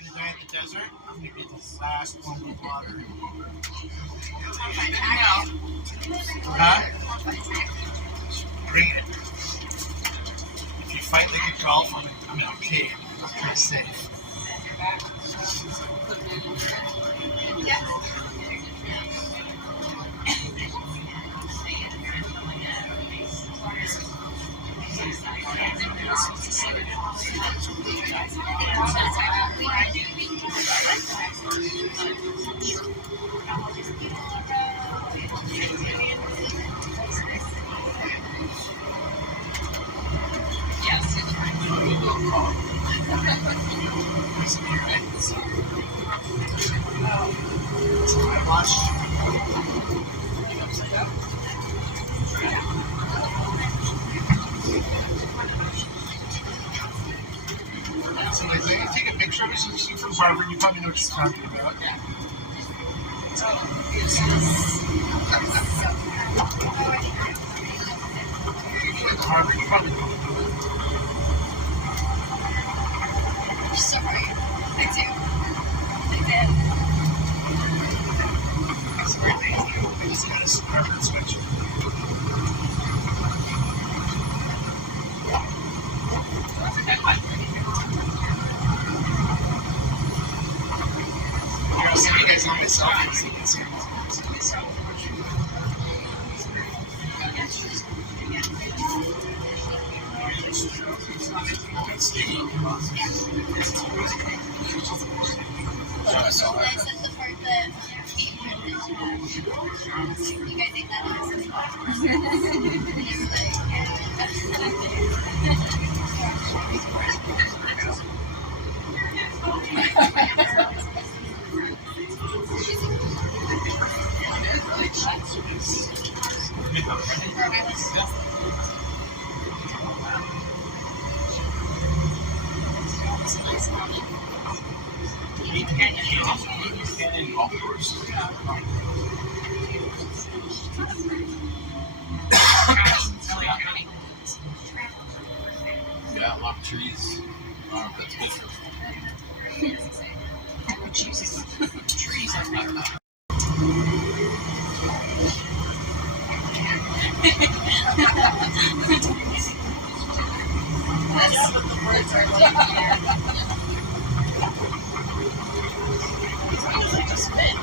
gonna die in the desert. I'm gonna be the last one with water. Huh? Bring it. If you fight like a golfer, I mean, okay, I'm pretty safe. I watched. So like, they take a picture of it. So you from Harvard, you probably know what she's talking about. Harvard, you probably know. Sorry, I do. I did. It's very lazy. I just got a scrubber inspection. Here, I'll send you guys all my selfies so you can see them. I said the part that you guys ate that Yeah, a lot of trees. That's good for trees. I'm not about. That's what the birds are like here. I just fit.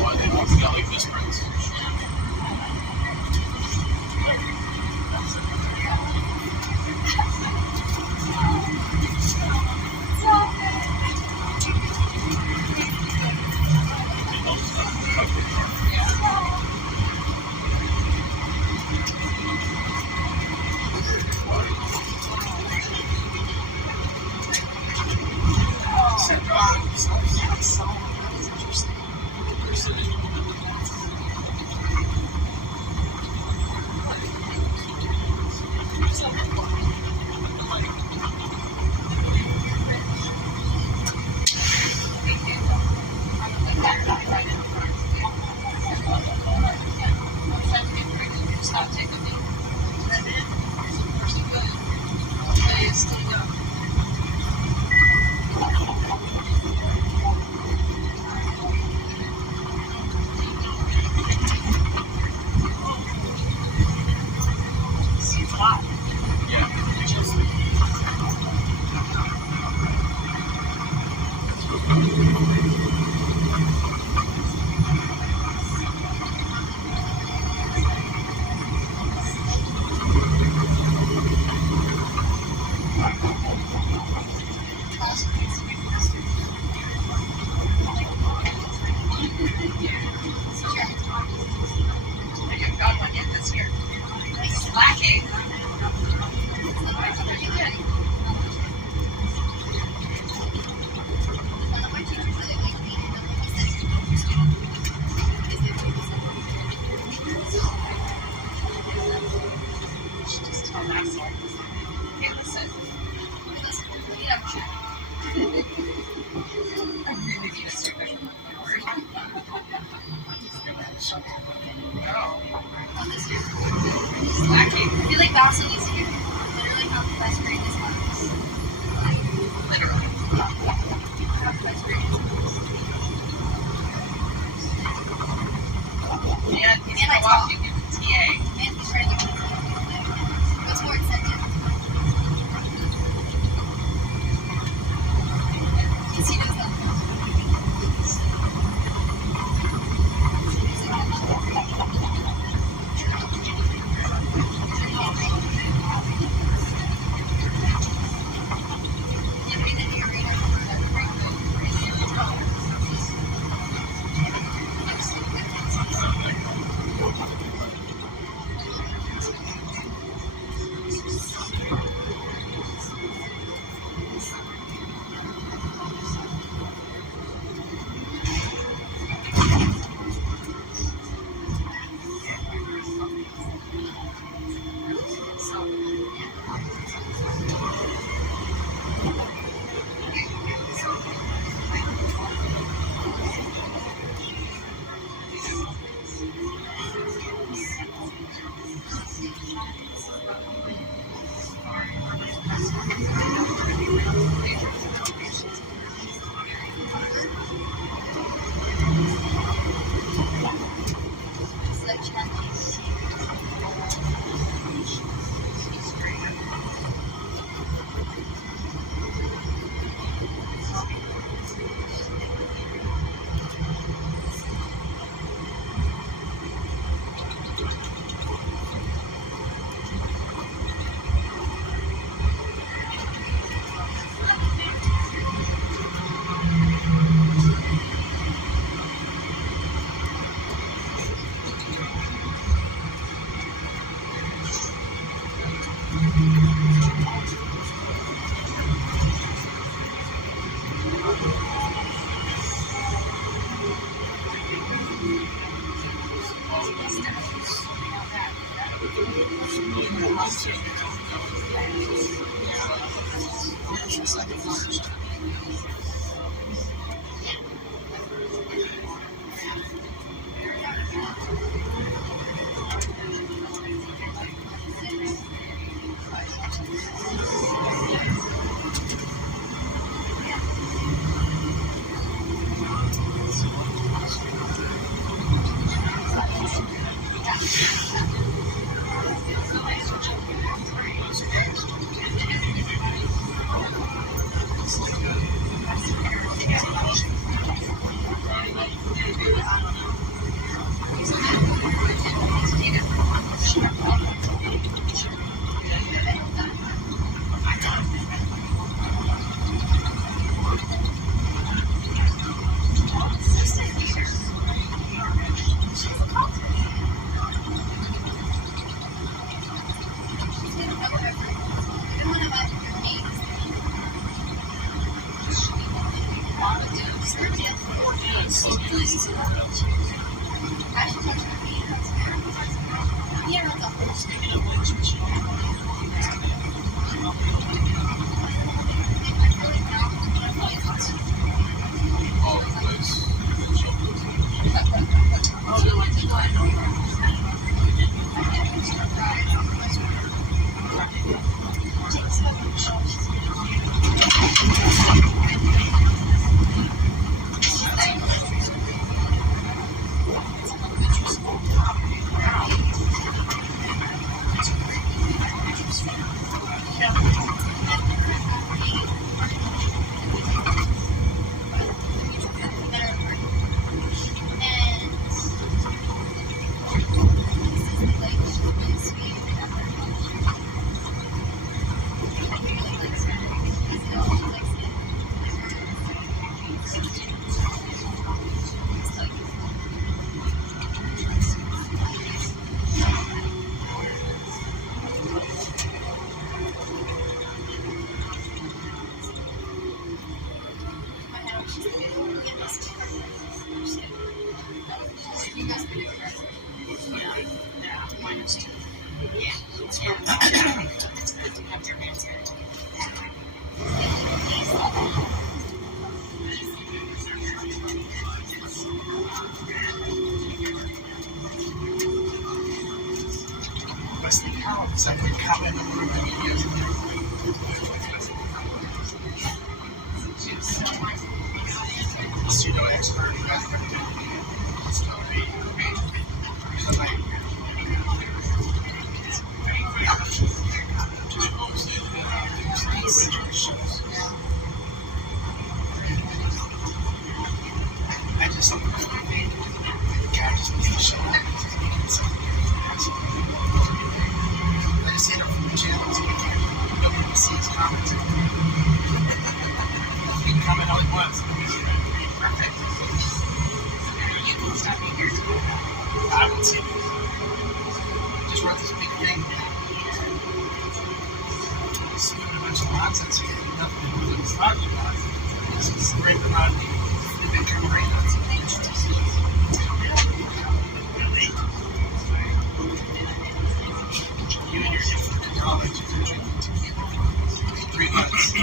Why they don't got like this prints. Oh, this year. I feel like Dawson used to literally have the best grade this class. Literally. Have the best grade. And he's still watching in the TA. And he's trying to what's more incentive? Because he knows that. So I could come in and pseudo expert who has everything. So like, I just the guy just needs to show up. I just hit him from the channels. Nobody sees comments. He can comment all he wants. Perfect. You can stop me here too. I haven't seen it. Just wrote this big thing. Spewing a bunch of nonsense here. Nothing to do with what he's talking about. This is right around the big arenas. You and your infinite knowledge is drinking 3 months.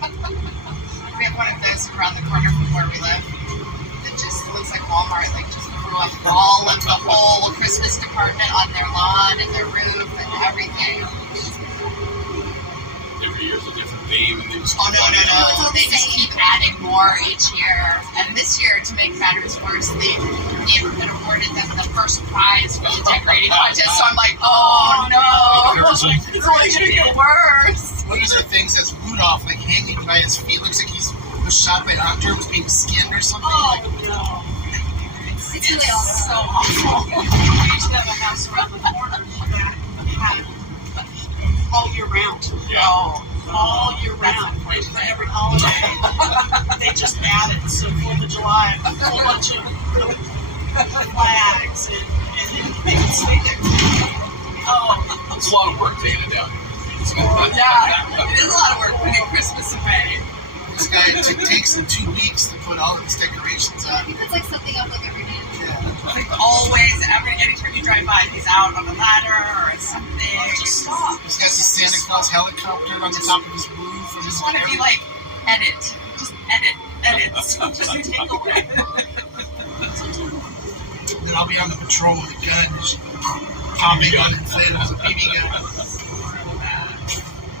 We have one of those around the corner from where we live. It just looks like Walmart, like just threw up all of the whole Christmas department on their lawn and their roof and everything. Every year's a different theme, and they just Oh no! They just keep adding more each year. And this year, to make matters worse, they been awarded them the first prize for the decorating contest. So I'm like, oh no! It's only gonna get worse. One of the things that's Rudolph, like hanging by his feet, looks like he was shot by a hunter, was being skinned or something. Oh Like, no! It's really awesome. So awful. We used to have a house around the corner that had all year round. Oh, All year round. And for every holiday, they just added. So 4th of July, a whole bunch of flags, and they would stay there. Oh, It's a lot of work taking it down. yeah. It is a lot of work putting Christmas away. this guy takes him 2 weeks to put all of his decorations up. He puts like something up like every day. Like always, anytime you drive by, he's out on a ladder or something. just stop. He's got the Santa Claus helicopter on the top of his roof. I just want to be like, edit. Just edit. Just take away. Then I'll be on the patrol with a gun, just popping on inflatables, a BB gun.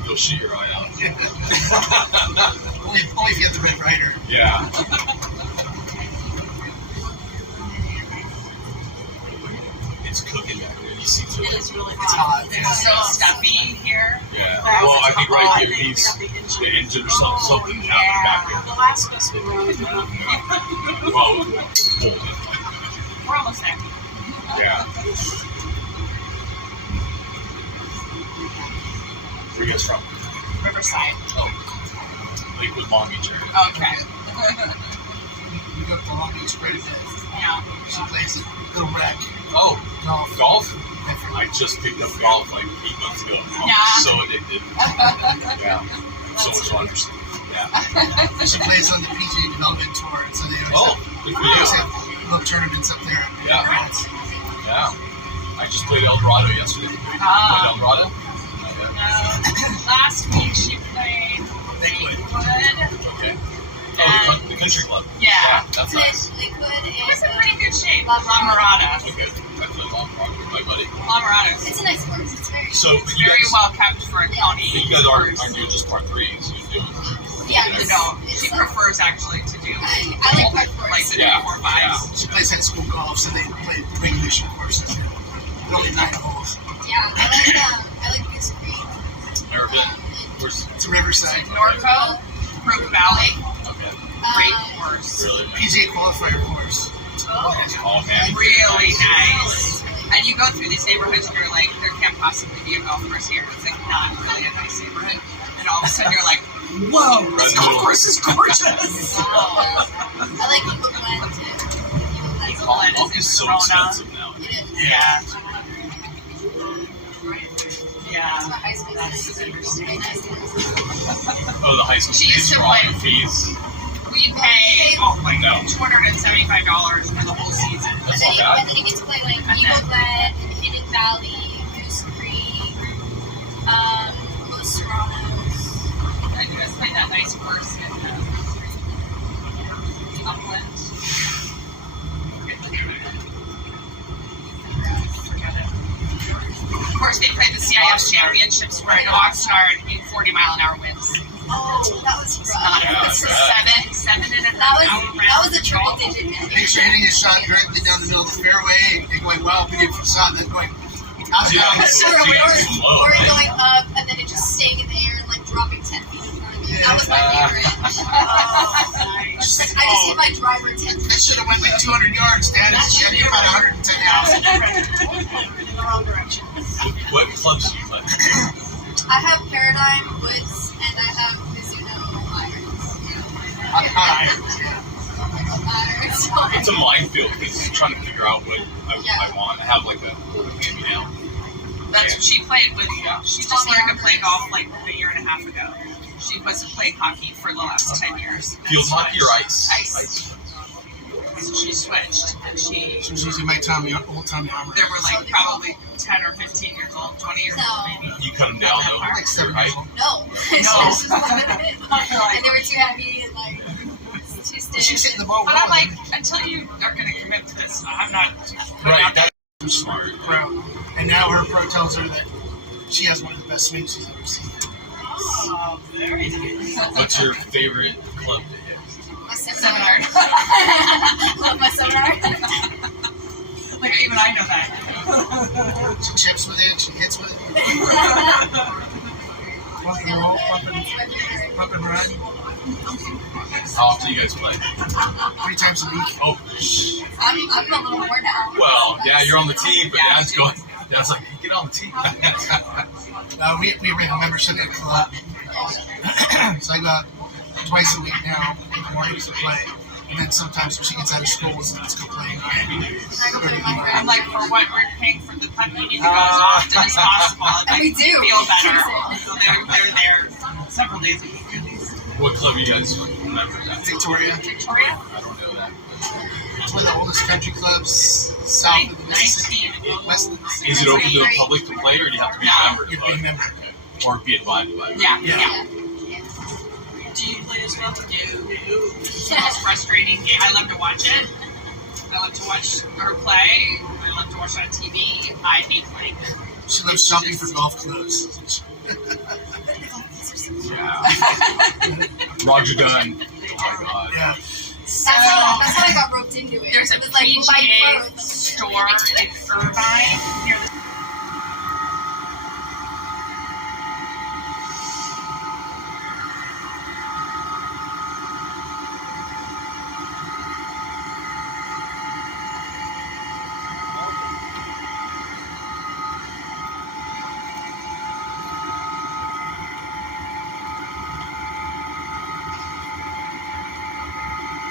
You'll shoot your eye out. Only if you have the Red Ryder. Yeah. It's cooking back there. You see It the. is really It's hot. hot. It's so stuffy here. Yeah. That's Well, I think right hot. here I think needs they got the engine or something Oh, happened back yeah. The last bus we were on, there. Well, We're almost there. yeah. Where you guys from? Riverside. Oh, Lakewood Long Beach area. Okay. We go to the Long Beach quite a bit. Yeah. She plays a little rec. Oh, Golf. golf? I just picked up golf like 8 months ago. I'm Yeah. so addicted. Yeah. So much fun. Yeah. She plays on the PGA Development Tour, and so they always Oh, have, good they for always you. have little tournaments up there. Yeah. France. Yeah. I just played El Dorado yesterday. Played El Dorado? Last week she played Lakewood. Okay. Oh, the country club. Yeah. That's nice. Liquid It was in and pretty good shape. La Mirada. Okay. I played Long Rock with my buddy. La Mirada. it's a nice course. It's very So, It's you very guys, well kept for a county. you guys aren't doing just part threes. You're doing Yeah, You know, she prefers actually to do I like park like course. the 4-5s. She plays high school golf, so they play regulation courses. They're only 9 holes. Yeah, I like Goose Creek. Never been. Where's It's a Riverside. Norco, Brook Valley, okay? great course. Really? PGA qualifier course. Oh man. Really nice. And you go through these neighborhoods and you're like, there can't possibly be a golf course here. It's like not really a nice neighborhood. And all of a sudden you're like, whoa, this golf course is gorgeous. I like Eagle Glen too. Eagle Glen Golf is is so in Corona. expensive now. It is. Yeah. It's Yeah. my high school. That's It's interesting. very nice. Oh, the high school She used fees to for all play- the fees. We pay like No. $275 for the whole season. And That's then, not bad. and then you get to play like And Eagle then- Glen, Hidden Valley, Goose Creek, Los Serranos. And you guys played that nice course in Upland. Forget it. Of course, they played the CIF championships where in Oxnard in 40-mile-an-hour winds. Oh, that was It's not rough. it's a Yeah, seven and a That was half hour that was a round triple golf. digit day. Picture hitting a shot directly down the middle of the fairway and going well, but if you shot, then going out of Yeah. bounds. Or, Low, or right? going up and then it just staying in the air and like dropping 10 feet in front of me. That was my favorite. Nice. Like, I just hit my driver 10 That feet. should have went like 200 yards, Dan. She had you about 110 yards. In the wrong direction. What clubs do you play? I have Paradigm, Woods, and I have Mizuno irons. Hot It's a minefield because trying to figure out what I want. I have like a hand me down. That's what she played with. She just learned to play golf like a year and a half ago. She wasn't playing hockey for the last 10 years. and Field hockey or switched. ice? Ice. So she switched and she. She was using my old Tommy Armour. They were like probably 10 or 15 years old, 20 years old maybe. You cut them down though. Like 7 years old. No. And they were too heavy and like too stiff. She's hitting the ball But well. I'm like, until you are going to commit to this, I'm not. Right, that's smart. Pro. And now her pro tells her that she has one of the best swings she's ever seen. Oh, very nice. What's your favorite club to hit? My Seminar. Love my seminar. Like even I know that. She chips with it, she hits with it. Pump and roll, pump and run. How often do you guys play? 3 times a week. Oh, I'm a little more now. well, yeah, you're on the team, but Dad's going. Dad's like, get on the team. We have a membership at the club. So I go out twice a week now in the mornings to play. And then sometimes when she gets out of school, let's go play. I go play with my I'm friends. like, for what we're paying for the puppy, you need to go as often as possible. And we do. Feel better. So they're there several days a week at least. What club you guys members at? Victoria. Victoria? I don't know that. It's one of the oldest country clubs south of the Mississippi. 19. West of the Mississippi. Is it open to the public to play, or do you have to be a member to You'd be a play? member. Or be invited by them? Yeah, Yeah. yeah. Do you play as well? It's the most frustrating game. I love to watch it. I love to watch her play. I love to watch it on TV. I hate playing it. She loves shopping for golf clothes. Yeah. Roger Dunn. Oh my God. Yeah. That's how I got roped into it. There's a It was like, PGA buy clothes. store in Irvine